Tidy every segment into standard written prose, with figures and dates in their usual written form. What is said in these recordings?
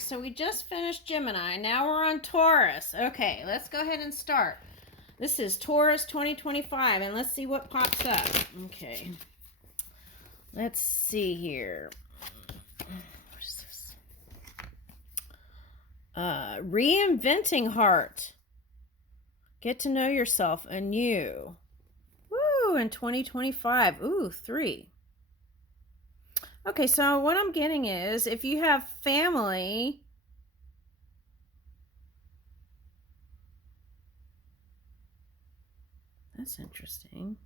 right, so we just finished Gemini. Now we're on Taurus. Okay, let's go ahead and start. This is Taurus 2025, and let's see what pops up. Okay. Let's see here. What is this? Reinventing heart. Get to know yourself anew. Woo, in 2025. Ooh, 3. Okay, so what I'm getting is if you have family, that's interesting.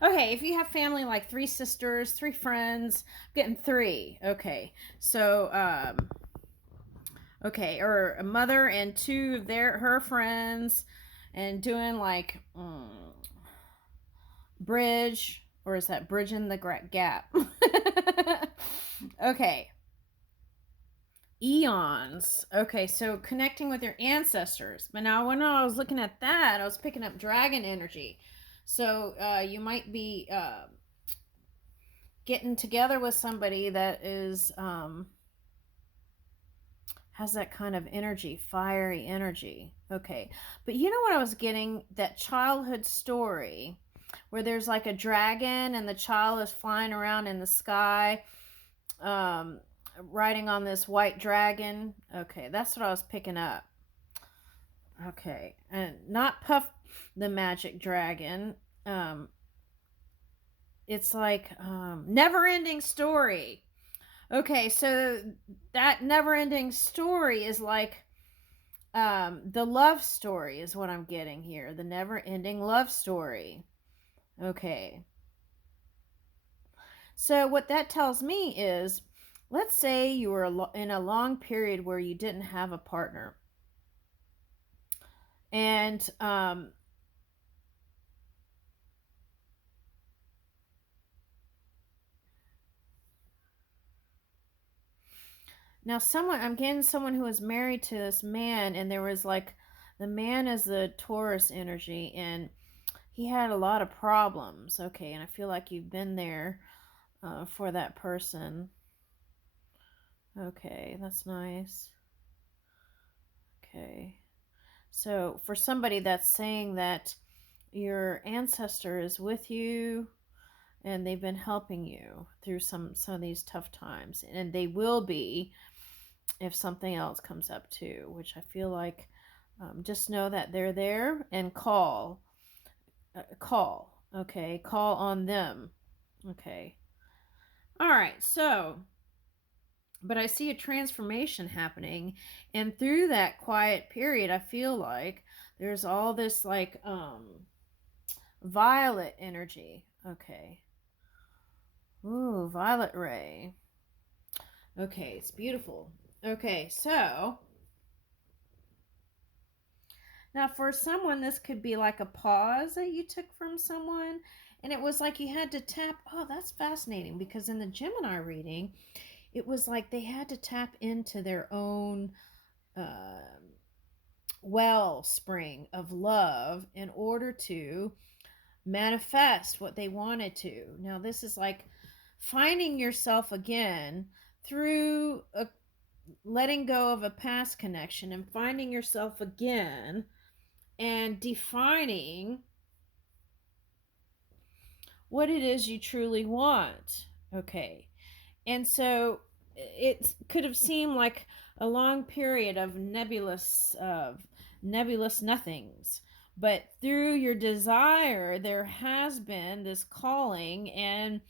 Okay, if you have family like 3 sisters, 3 friends, I'm getting 3. Okay, so okay, or a mother and 2 of her friends, and doing like bridge, or is that bridging the gap? Okay, eons. Okay, so connecting with your ancestors. But now when I was looking at that, I was picking up dragon energy. So you might be getting together with somebody that is has that kind of energy, fiery energy. Okay, but you know what I was getting? That childhood story where there's like a dragon and the child is flying around in the sky, riding on this white dragon. Okay, that's what I was picking up. Okay, and not Puff the Magic Dragon. It's like never-ending story. Okay, so that never-ending story is like the love story is what I'm getting here. The never-ending love story. Okay. So what that tells me is, let's say you were in a long period where you didn't have a partner. And now I'm getting someone who was married to this man, and there was like, the man is the Taurus energy, and he had a lot of problems. Okay, and I feel like you've been there for that person. Okay, that's nice. Okay. So for somebody that's saying that your ancestor is with you and they've been helping you through some of these tough times, and they will be if something else comes up too, which I feel like just know that they're there, and call, okay, call on them. Okay. All right, so but I see a transformation happening, and through that quiet period I feel like there's all this like violet energy. Okay. Ooh, violet ray. Okay, it's beautiful. Okay, so now for someone this could be like a pause that you took from someone, and it was like you had to tap. Oh, that's fascinating, because in the Gemini reading it was like they had to tap into their own wellspring of love in order to manifest what they wanted to. Now, this is like finding yourself again through letting go of a past connection, and finding yourself again and defining what it is you truly want. Okay. And so it could have seemed like a long period of nebulous nothings, but through your desire there has been this calling, and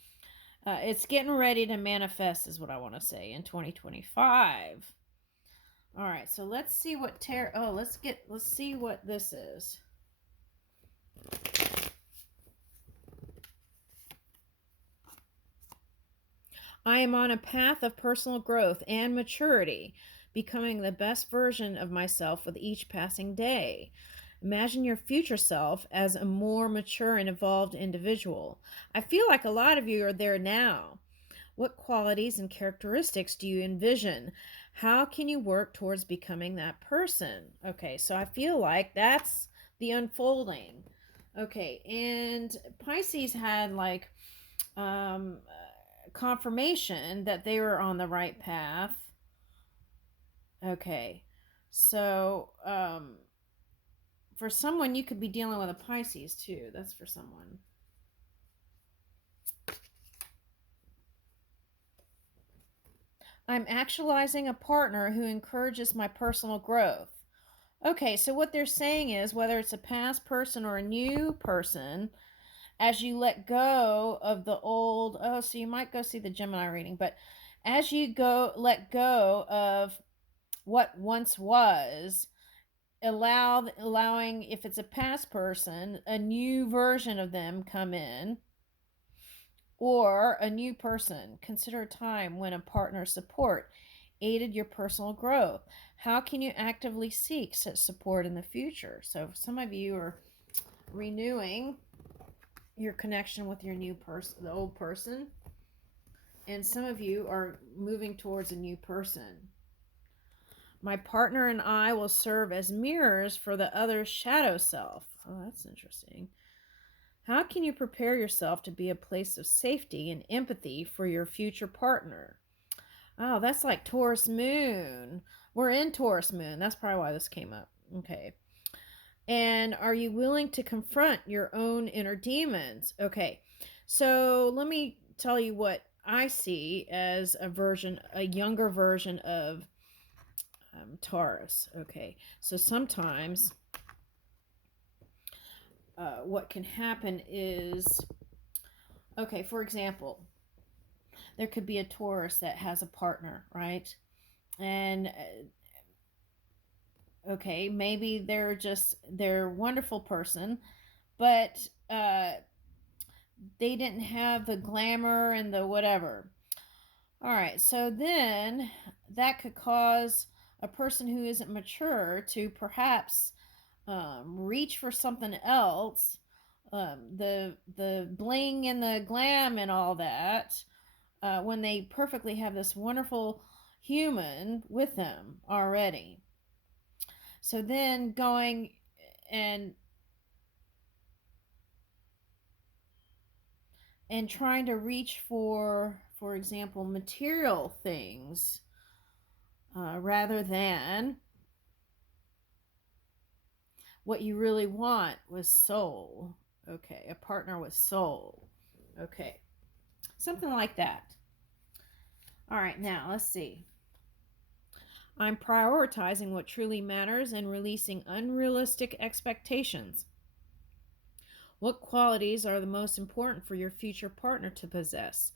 it's getting ready to manifest is what I want to say in 2025. All right, so let's see what let's see what this is. I am on a path of personal growth and maturity, becoming the best version of myself with each passing day. Imagine your future self as a more mature and evolved individual. I feel like a lot of you are there now. What qualities and characteristics do you envision? How can you work towards becoming that person? Okay, so I feel like that's the unfolding. Okay, and Pisces had like confirmation that they were on the right path. Okay, so for someone, you could be dealing with a Pisces too. That's for someone. I'm actualizing a partner who encourages my personal growth. Okay, so what they're saying is whether it's a past person or a new person, as you let go of the old, oh, so you might go see the Gemini reading, but as you let go of what once was, allowing, if it's a past person, a new version of them come in, or a new person. Consider a time when a partner's support aided your personal growth. How can you actively seek such support in the future? So some of you are renewing your connection with your new person, the old person, and some of you are moving towards a new person. My partner and I will serve as mirrors for the other's shadow self. Oh, that's interesting. How can you prepare yourself to be a place of safety and empathy for your future partner? Oh, that's like Taurus moon. We're in Taurus moon. That's probably why this came up. Okay. And are you willing to confront your own inner demons? Okay. So let me tell you what I see as a younger version of Taurus. Okay. So sometimes what can happen is, okay, for example, there could be a Taurus that has a partner, right? And okay, maybe they're a wonderful person, but they didn't have the glamour and the whatever. All right, so then that could cause a person who isn't mature to perhaps reach for something else, the bling and the glam and all that, when they perfectly have this wonderful human with them already. So then going and trying to reach for example, material things, rather than what you really want was soul. Okay, a partner with soul. Okay, something like that. All right, now let's see. I'm prioritizing what truly matters and releasing unrealistic expectations. What qualities are the most important for your future partner to possess?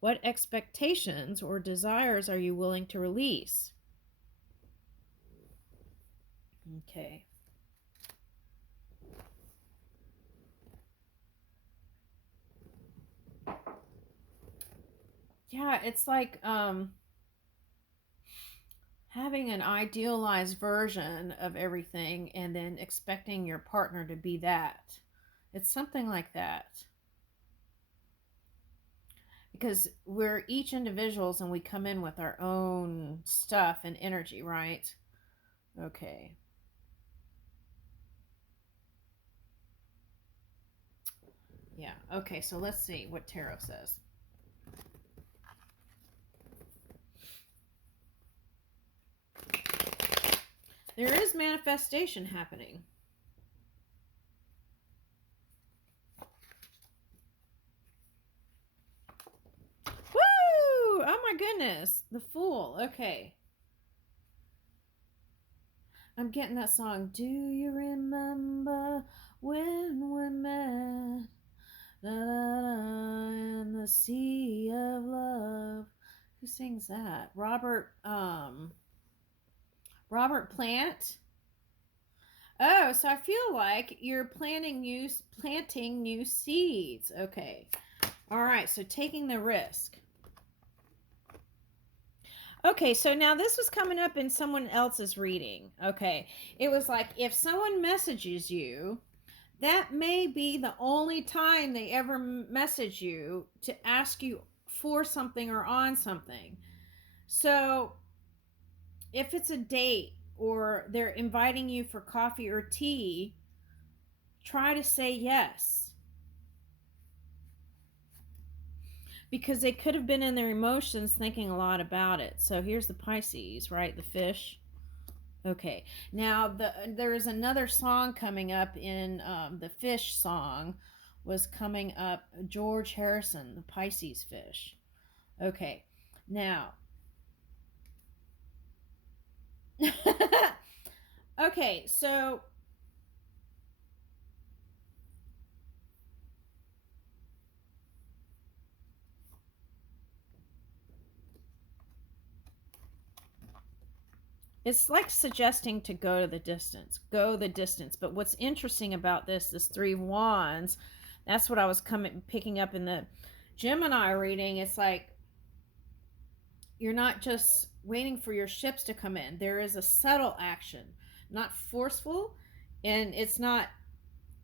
What expectations or desires are you willing to release? Okay. Yeah, it's like having an idealized version of everything and then expecting your partner to be that. It's something like that. Because we're each individuals and we come in with our own stuff and energy, right? Okay. Yeah. Okay, so let's see what tarot says. There is manifestation happening. Woo! Oh my goodness. The Fool. Okay. I'm getting that song. Do you remember when we met? Da, da, da, in the sea of love. Who sings that? Robert Plant. Oh, so I feel like you're planting new seeds. Okay. All right, so taking the risk. Okay, so now this was coming up in someone else's reading. Okay. It was like if someone messages you, that may be the only time they ever message you to ask you for something or on something. So if it's a date or they're inviting you for coffee or tea, try to say yes. Because they could have been in their emotions thinking a lot about it. So here's the Pisces, right? The fish. Okay. Now there is another song coming up in the fish song was coming up. George Harrison, the Pisces fish. Okay. Now. Okay. So. It's like suggesting to go to the distance, go the distance. But what's interesting about this Three of Wands, that's what I was picking up in the Gemini reading. It's like you're not just waiting for your ships to come in. There is a subtle action, not forceful, and it's not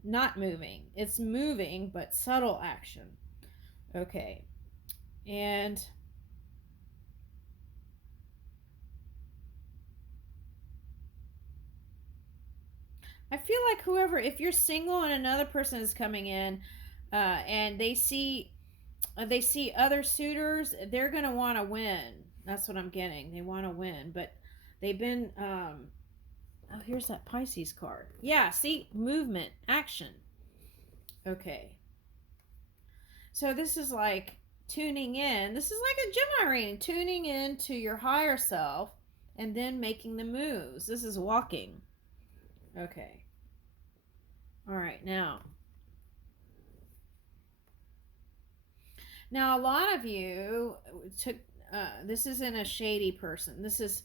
moving. It's moving, but subtle action. Okay. And I feel like whoever, if you're single and another person is coming in, and they see other suitors, they're gonna want to win. That's what I'm getting. They want to win, but they've been. Oh, here's that Pisces card. Yeah, see, movement, action. Okay. So this is like tuning in. This is like a Gemini reading, tuning in to your higher self, and then making the moves. This is walking. Okay. All right, now a lot of you took, this isn't a shady person. This is,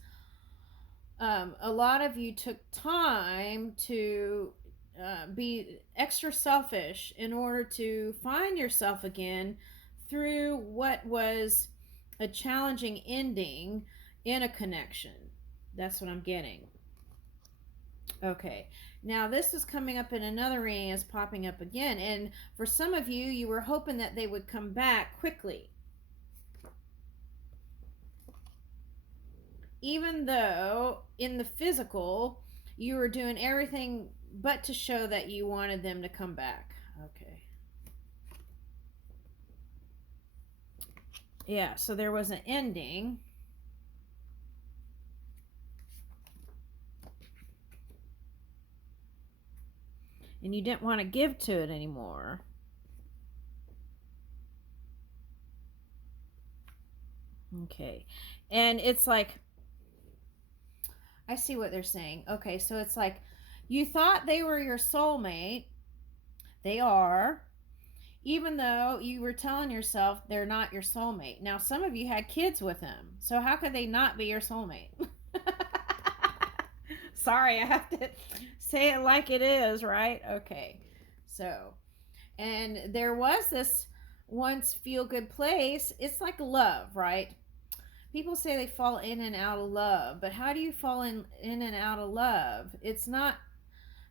a lot of you took time to be extra selfish in order to find yourself again through what was a challenging ending in a connection. That's what I'm getting. Okay. Now this is coming up in another reading, is popping up again, and for some of you, you were hoping that they would come back quickly, even though in the physical you were doing everything but to show that you wanted them to come back. Okay. Yeah, so there was an ending. And you didn't want to give to it anymore. Okay. And it's like, I see what they're saying. Okay, so it's like you thought they were your soulmate. They are. Even though you were telling yourself they're not your soulmate. Now, some of you had kids with them. So how could they not be your soulmate? Sorry, I have to say it like it is, right? Okay. So, and there was this once feel good place. It's like love, right? People say they fall in and out of love, but how do you fall in and out of love? It's not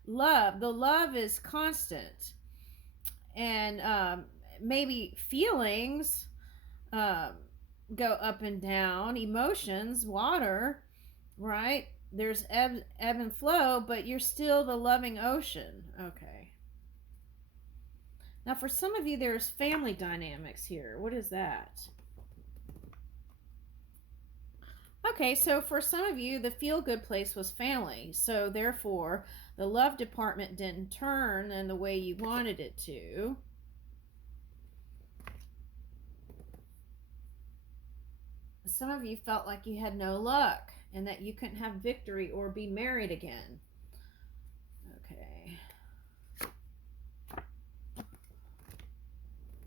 love. The love is constant, and maybe feelings go up and down, emotions, water, right? There's ebb and flow, but you're still the loving ocean. Okay. Now, for some of you, there's family dynamics here. What is that? Okay, so for some of you, the feel-good place was family. So therefore, the love department didn't turn in the way you wanted it to. Some of you felt like you had no luck and that you couldn't have victory or be married again. Okay.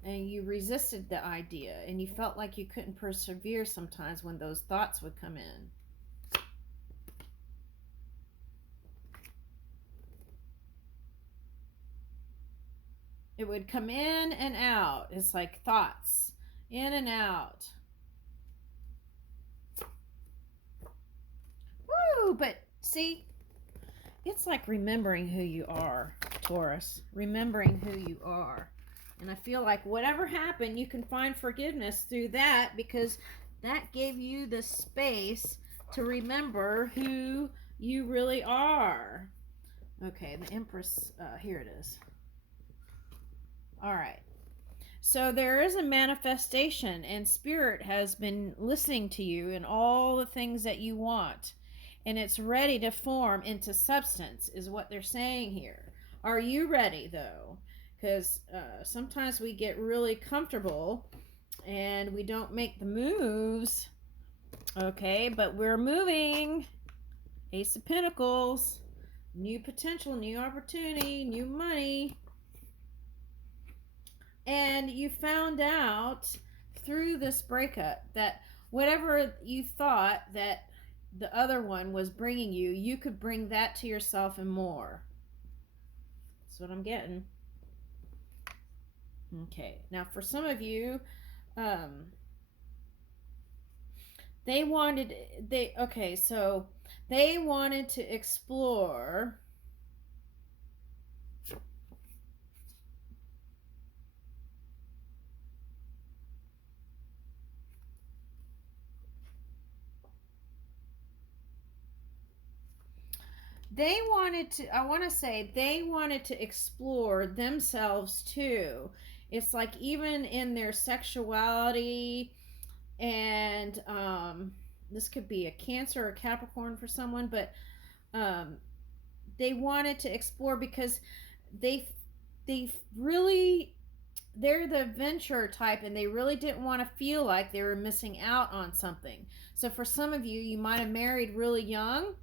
And you resisted the idea, and you felt like you couldn't persevere sometimes when those thoughts would come in. It would come in and out. It's like thoughts in and out. Woo! But see, it's like remembering who you are, Taurus. Remembering who you are. And I feel like whatever happened, you can find forgiveness through that, because that gave you the space to remember who you really are. Okay, the Empress, here it is. All right. So there is a manifestation, and Spirit has been listening to you and all the things that you want, and it's ready to form into substance, is what they're saying here. Are you ready, though? Because sometimes we get really comfortable and we don't make the moves. Okay, but we're moving. Ace of Pentacles. New potential, new opportunity, new money. And you found out through this breakup that whatever you thought that the other one was bringing you, you could bring that to yourself and more. That's what I'm getting. Okay, now for some of you, they wanted to explore they wanted to explore themselves too. It's like even in their sexuality, and this could be a Cancer or Capricorn for someone, but they wanted to explore because they really, they're the adventure type, and they really didn't want to feel like they were missing out on something. So for some of you, you might have married really young.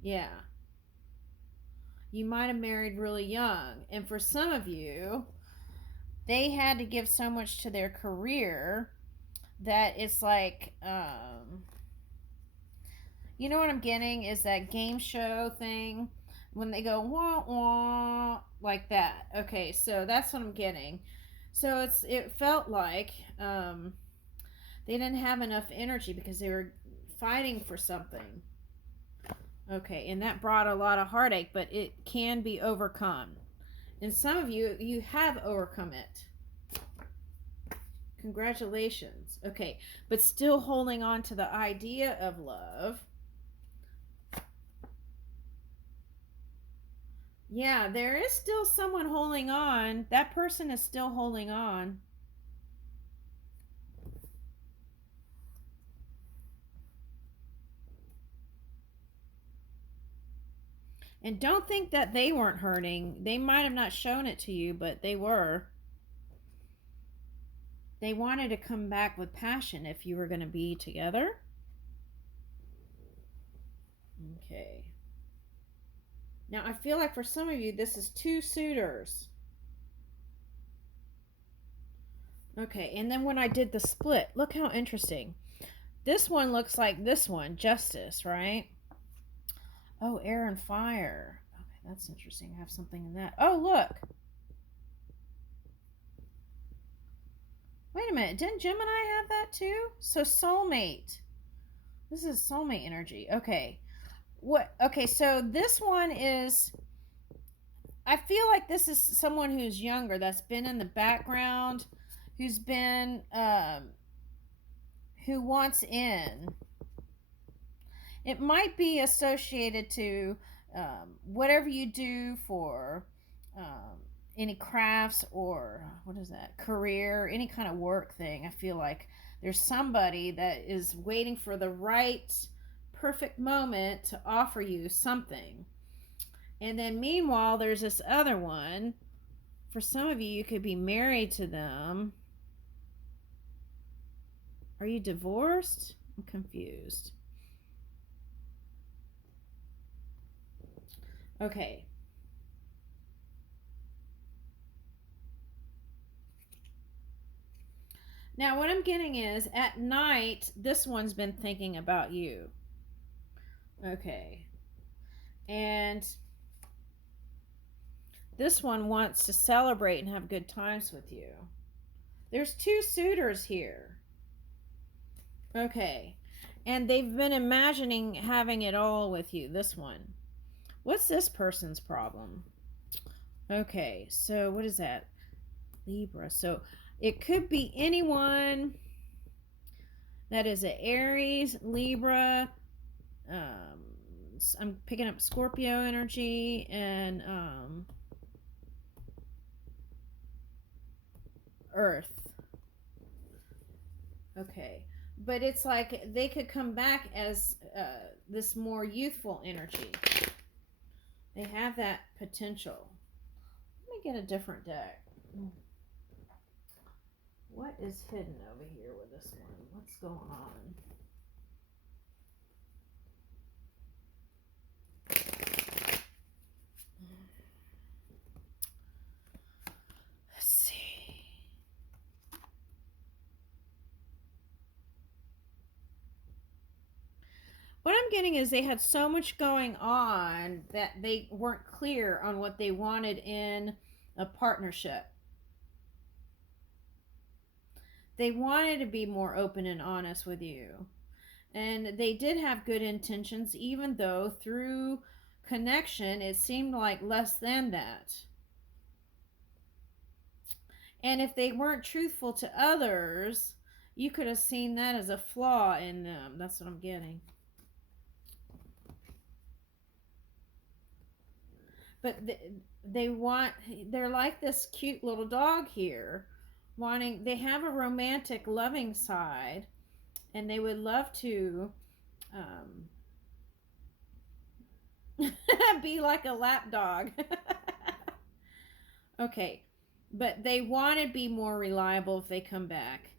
Yeah. You might have married really young. And for some of you, they had to give so much to their career that it's like, you know what I'm getting is that game show thing when they go wah wah like that. Okay, so that's what I'm getting. So it felt like they didn't have enough energy because they were fighting for something. Okay, and that brought a lot of heartache, but it can be overcome. And some of you, you have overcome it. Congratulations. Okay, but still holding on to the idea of love. Yeah, there is still someone holding on. That person is still holding on. And don't think that they weren't hurting. They might have not shown it to you, but they were. They wanted to come back with passion if you were going to be together. Okay. Now, I feel like for some of you, this is two suitors. Okay, and then when I did the split, look how interesting. This one looks like this one, Justice, right? Oh, air and fire. Okay, that's interesting. I have something in that. Oh, look. Wait a minute. Didn't Gemini have that too? So soulmate. This is soulmate energy. Okay. What? Okay, so this one is, I feel like this is someone who's younger that's been in the background, who's been who wants in. It might be associated to whatever you do for any crafts or what is that, career, any kind of work thing. I feel like there's somebody that is waiting for the right perfect moment to offer you something. And then meanwhile, there's this other one. For some of you, you could be married to them. Are you divorced? I'm confused. Okay. Now, what I'm getting is at night, this one's been thinking about you. Okay. And this one wants to celebrate and have good times with you. There's two suitors here. Okay. And they've been imagining having it all with you, this one. What's this person's problem? Okay, so what is that? Libra. So it could be anyone. That is a Aries, Libra. I'm picking up Scorpio energy and Earth. Okay. But it's like they could come back as this more youthful energy. They have that potential. Let me get a different deck. What is hidden over here with this one? What's going on? Let's see. What I'm getting is they had so much going on that they weren't clear on what they wanted in a partnership. They wanted to be more open and honest with you. And they did have good intentions, even though through connection it seemed like less than that. And if they weren't truthful to others, you could have seen that as a flaw in them. That's what I'm getting. But they're like this cute little dog here, they have a romantic, loving side, and they would love to be like a lap dog. Okay, but they want to be more reliable if they come back.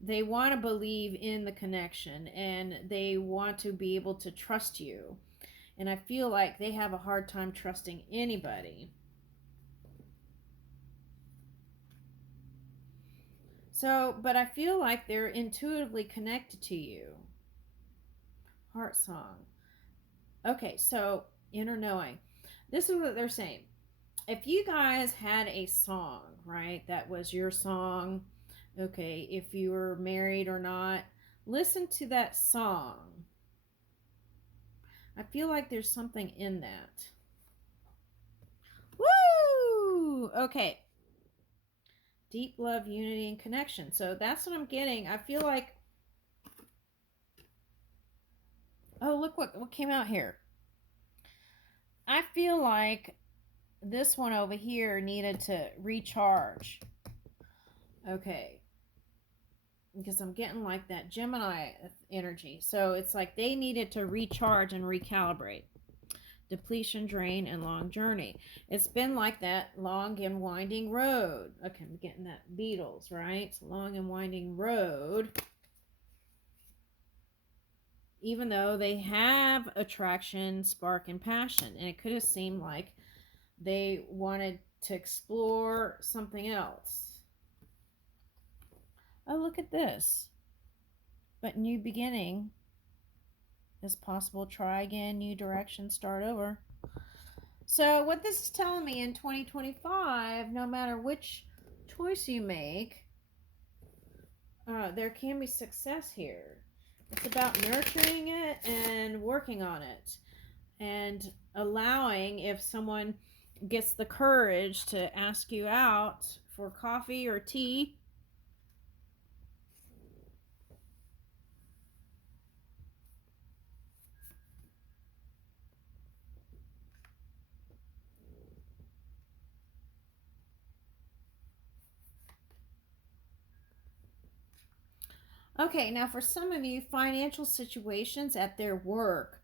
They want to believe in the connection and they want to be able to trust you. And I feel like they have a hard time trusting anybody. So, but I feel like they're intuitively connected to you. Heart song. Okay, so inner knowing. This is what they're saying. If you guys had a song, right, that was your song, okay, if you were married or not, listen to that song. I feel like there's something in that. Woo! Okay. Deep love, unity, and connection. So that's what I'm getting. I feel like. Oh, look what came out here. I feel like this one over here needed to recharge. Okay. Because I'm getting like that Gemini energy. So it's like they needed to recharge and recalibrate. Depletion, drain, and long journey. It's been like that long and winding road. Okay, I'm getting that Beatles, right? It's a long and winding road. Even though they have attraction, spark, and passion. And it could have seemed like they wanted to explore something else. Oh, look at this. But new beginning is possible. Try again, new direction, start over. So what this is telling me in 2025, no matter which choice you make, there can be success here. It's about nurturing it and working on it and allowing, if someone gets the courage to ask you out for coffee or tea, okay, now for some of you, financial situations at their work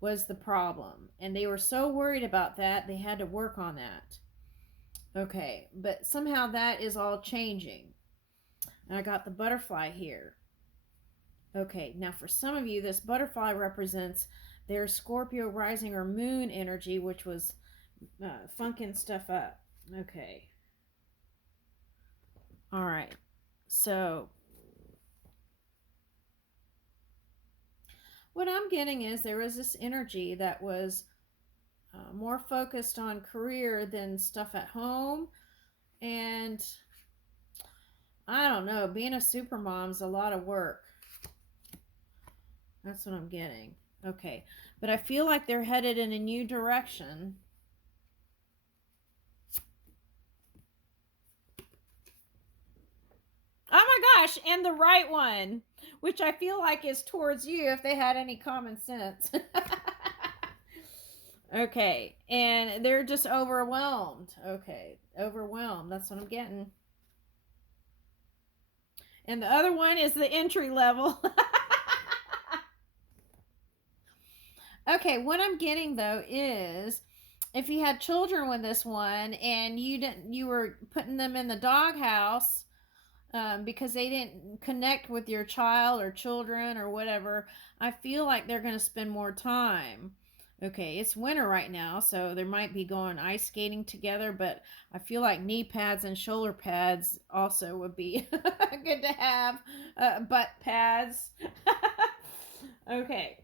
was the problem. And they were so worried about that, they had to work on that. Okay, but somehow that is all changing. And I got the butterfly here. Okay, now for some of you, this butterfly represents their Scorpio rising or moon energy, which was funking stuff up. Okay. All right. So what I'm getting is there was this energy that was more focused on career than stuff at home. And I don't know, being a super mom's a lot of work. That's what I'm getting. Okay. But I feel like they're headed in a new direction. Oh my gosh, and the right one. which I feel like is towards you if they had any common sense. Okay, and they're just overwhelmed. Okay, overwhelmed. That's what I'm getting. And the other one is the entry level. Okay, what I'm getting though is if you had children with this one and you were putting them in the doghouse because they didn't connect with your child or children or whatever, I feel like they're going to spend more time. Okay, it's winter right now, so they might be going ice skating together, but I feel like knee pads and shoulder pads also would be good to have. Butt pads. Okay.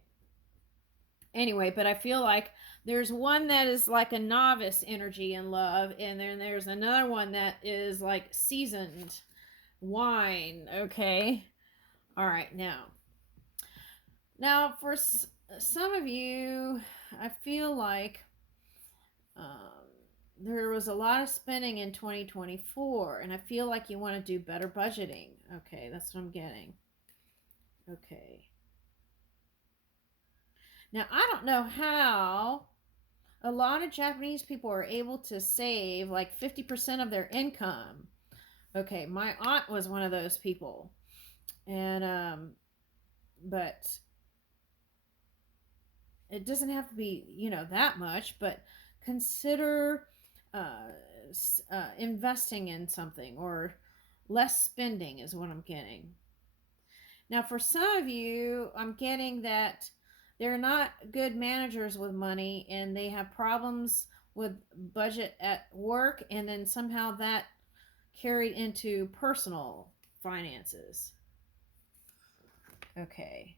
Anyway, but I feel like there's one that is like a novice energy in love, and then there's another one that is like seasoned wine. Okay. All right. Now for some of you, I feel like um, there was a lot of spending in 2024, and I feel like you want to do better budgeting. Okay, that's what I'm getting. Okay. Now, I don't know how a lot of Japanese people are able to save like 50% of their income. Okay, my aunt was one of those people. And but it doesn't have to be, that much, but consider uh, investing in something or less spending is what I'm getting. Now, for some of you, I'm getting that they're not good managers with money and they have problems with budget at work, and then somehow that carried into personal finances. Okay.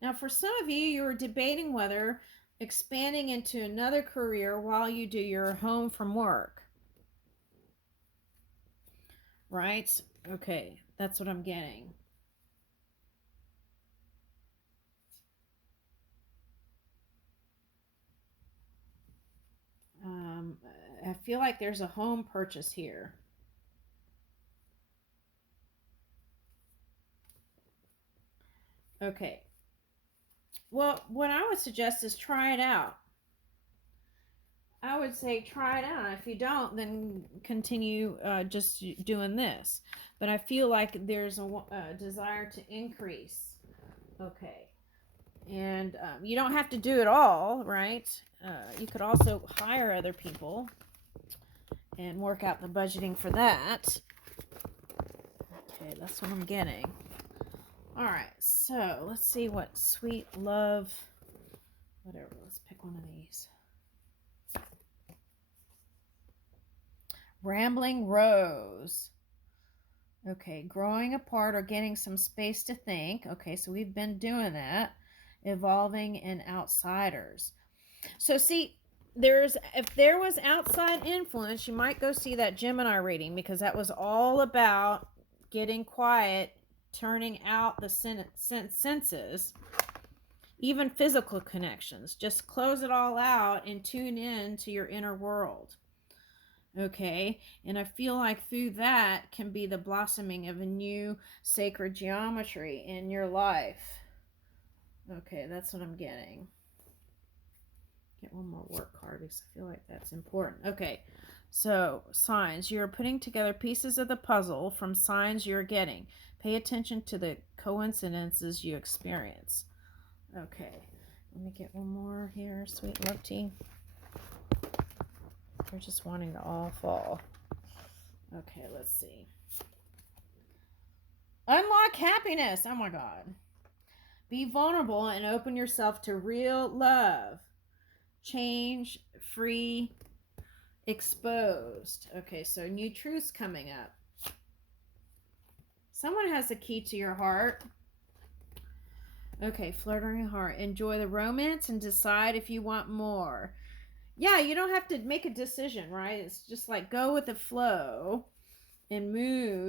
Now, for some of you, you're debating whether expanding into another career while you do your home from work. Right? Okay, that's what I'm getting. Um, I feel like there's a home purchase here. Okay. Well, what I would suggest is try it out. I would say try it out. If you don't, then continue just doing this. But I feel like there's a desire to increase. Okay. And you don't have to do it all, right? You could also hire other people and work out the budgeting for that. Okay, that's what I'm getting. All right, so let's see what sweet love, whatever. Let's pick one of these. Rambling Rose. Okay, growing apart or getting some space to think. Okay, so we've been doing that. Evolving and outsiders. So see, if there was outside influence, you might go see that Gemini reading because that was all about getting quiet, turning out the senses, even physical connections. Just close it all out and tune in to your inner world. Okay, and I feel like through that can be the blossoming of a new sacred geometry in your life. Okay, that's what I'm getting. Get one more work card because I feel like that's important. Okay, so signs. You're putting together pieces of the puzzle from signs you're getting. Pay attention to the coincidences you experience. Okay, let me get one more here. Sweet love tea. They're just wanting to all fall. Okay, let's see. Unlock happiness. Oh my God. Be vulnerable and open yourself to real love. Change, free, exposed. Okay, so new truths coming up. Someone has the key to your heart. Okay, fluttering heart. Enjoy the romance and decide if you want more. Yeah, you don't have to make a decision, right? It's just like go with the flow and move